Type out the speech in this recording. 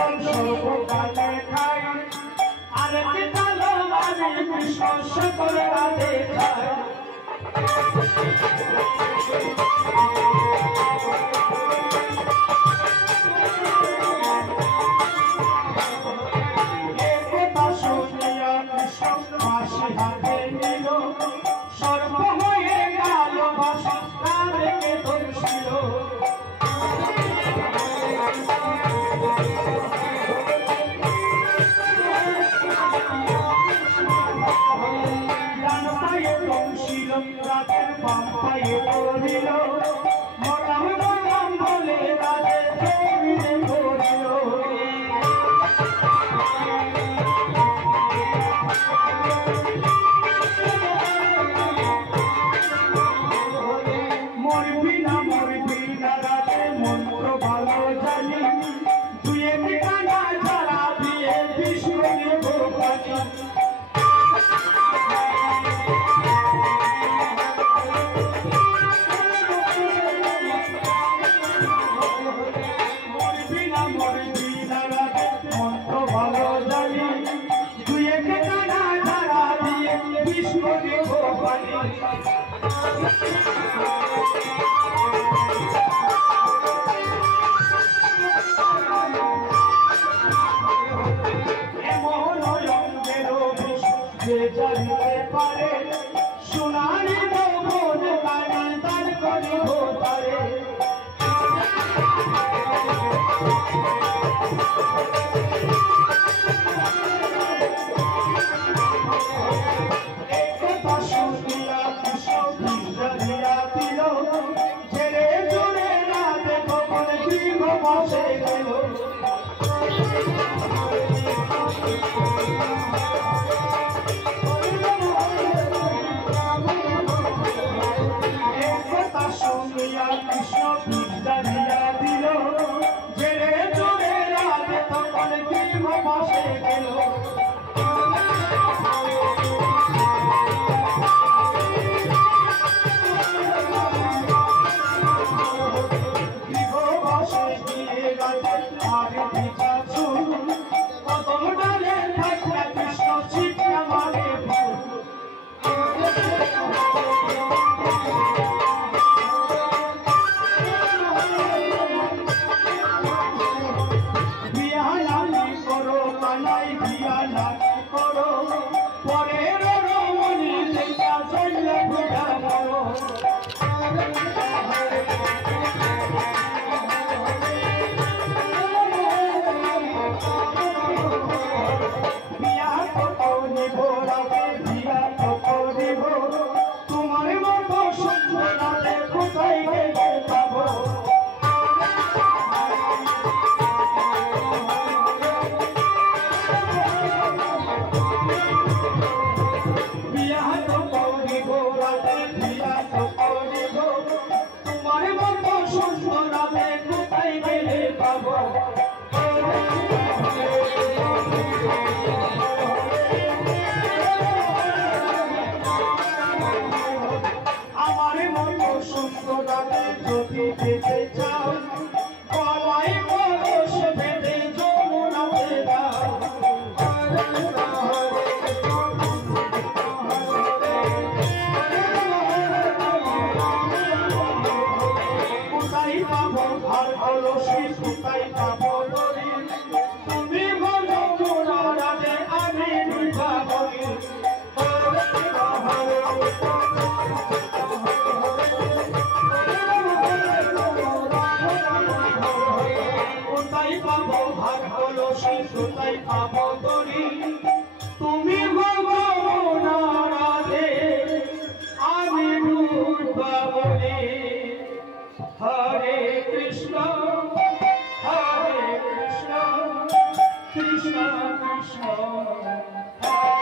জল সর্বকালে খাই আর কি কালো আমি কৃষ্ণ সকল রাধে খাই একথা শুনিয়া কৃষ্ণ হাসি হাতে নিল সর্ব হয়ে গেল বাসা রাধেকে ধরছিল ডান পায়ে বংশীল রাতের বাম পায়ে পড়িল মরাম মরাম বলে রাধে জমিনে পড়িল মরবি না রাধে মন্ত্র ভালো জানি তুই ঠিকানা ছাড়া দিয়ে বিষ্ণু গোপালী মন্ত্র ভালো জানি তুই ঠিকানা ছাড়া দিয়ে বিষ্ণু গোপালী যে জানিতে পারে সোনারি ভবন কানান দান করিব পারে একথা শুনিয়া কৃষ্ণ জানিয়া দিল ছেড়ে জোরে রাধে ভবন দীর্ঘ বসে গেল শুনিয়া কৃষ্ণ জানিয়া দিল ছেড়ে জোরে রাধে তখন দীর্ঘ বসে গেল দীর্ঘ বসে গিয়ে রাধে আগে পিছা শুন কদম ডালে থাকলে কৃষ্ণ ছিটকা মারে পরের রমণী দেখা চলে ঘুরা বড় বিয়া কত নিব রাতে বিয়া কত নিব তোমার মতো সুন্দর রাতে কোথায় গেলে পাবো তোমার মতো সুন্দর রাতে কোথায় গেলে পাবো আমার মতো সুন্দর রাতে যদি পেতে চাও গলায় পরশ বেঁধে যমুনাতে দাও কোথায় পাবো আর অলসী কোথায় পাবো দড়ি তুমি বলো মোরা রাধে আমি ডুবা বলি কোথায় পাবো আর অলসী কোথায় পাবো দড়ি তুমি বলো মোরা রাধে আমি ডুবা বলি Hare Krishna, Krishna Krishna,